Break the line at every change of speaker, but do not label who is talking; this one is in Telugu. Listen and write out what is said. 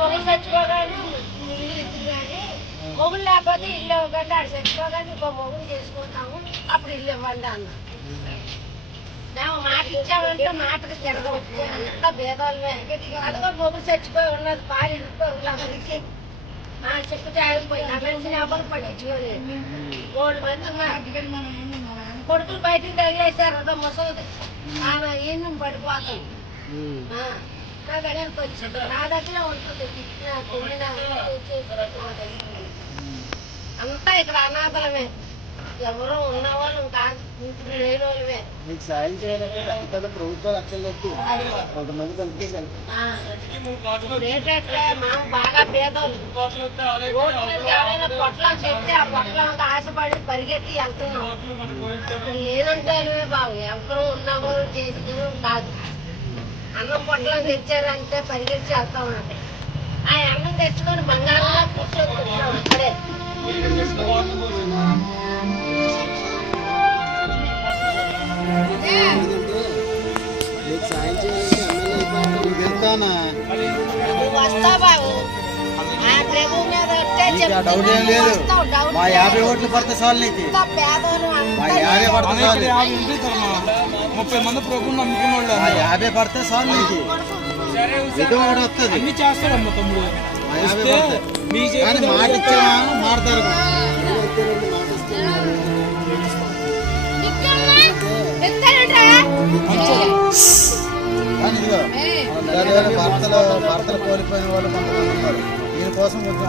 మొగుడు చచ్చిపోగానే ఇల్లు ఇచ్చింది కానీ మొగుడు లేకపోతే ఇల్లు ఇవ్వకండి ఆడు చచ్చిపోగానే ఇంకో మొగుడు చేసుకుంటాము అప్పుడు ఇల్లు ఇవ్వండి అన్న మేము మాట ఇచ్చామంటే మాటకు తిరగం అంతా భేదాలమే అదిగో మొగుడు చచ్చిపోయి ఉన్నది పాలు ఇళ్ళకి మా చెప్పు జారిపోయి ఆ మనిషిని ఎవరు పట్టించుకోలేదు 3 మంది కొడుకులు బయటికి తగిలేశారు అదో ముసలిది ఆమె ఈయన పడిపోతాం కొంచెం నా దగ్గర ఉంటుంది అంతా ఇక్కడ అనాథలమే ఎవరో ఉన్నవాళ్ళు కాదు ఇప్పుడు లేని వాళ్ళమే
మీకు సాయం చేయాలంటే ప్రభుత్వాలు అక్షలు చెప్పి కొంతమంది కనిపించాలి
ఏంటంటే మా బాగా పేదోళ్ళు రోడ్డు మీద ఎవరైనా పొట్లం చెప్తే ఆ పొట్లం ఆశపడి పరిగెత్తి వెళ్తున్నాం లేనంటారు బాబు ఎవరు ఉన్నవాళ్ళు చేసిన కాదు అన్నం పొట్లం తెచ్చారంటే పరిగెత్తి వెళ్తా ఉన్నది ఆ అన్నం తెచ్చుకొని బంగారంగా కూర్చొని అక్కడే
మీకు సాయం చేయాలంటే ఎమ్మెల్యే వెళ్తానా
వస్తా బాబు ఆ ప్రభు మీద
డౌట్ ఏం లేదు మా 50 ఓట్లు పడితే చాలు నీకు మా 50 పడితే చాలు
30 మంది ప్రభుత్వం నమ్ముకున్న వాళ్ళు
మా 50 పడితే చాలు నీకు ఏదో ఒకటి వస్తుంది
అన్ని చేస్తాడమ్మ తమ్ముడు
మా 50 పడితే కానీ మాట ఇచ్చామా మాడతారు కానీ ఇదిగో భర్తలు కోల్పోయిన వాళ్ళు కొంతమంది ఉన్నారు దీనికోసం కొంచెం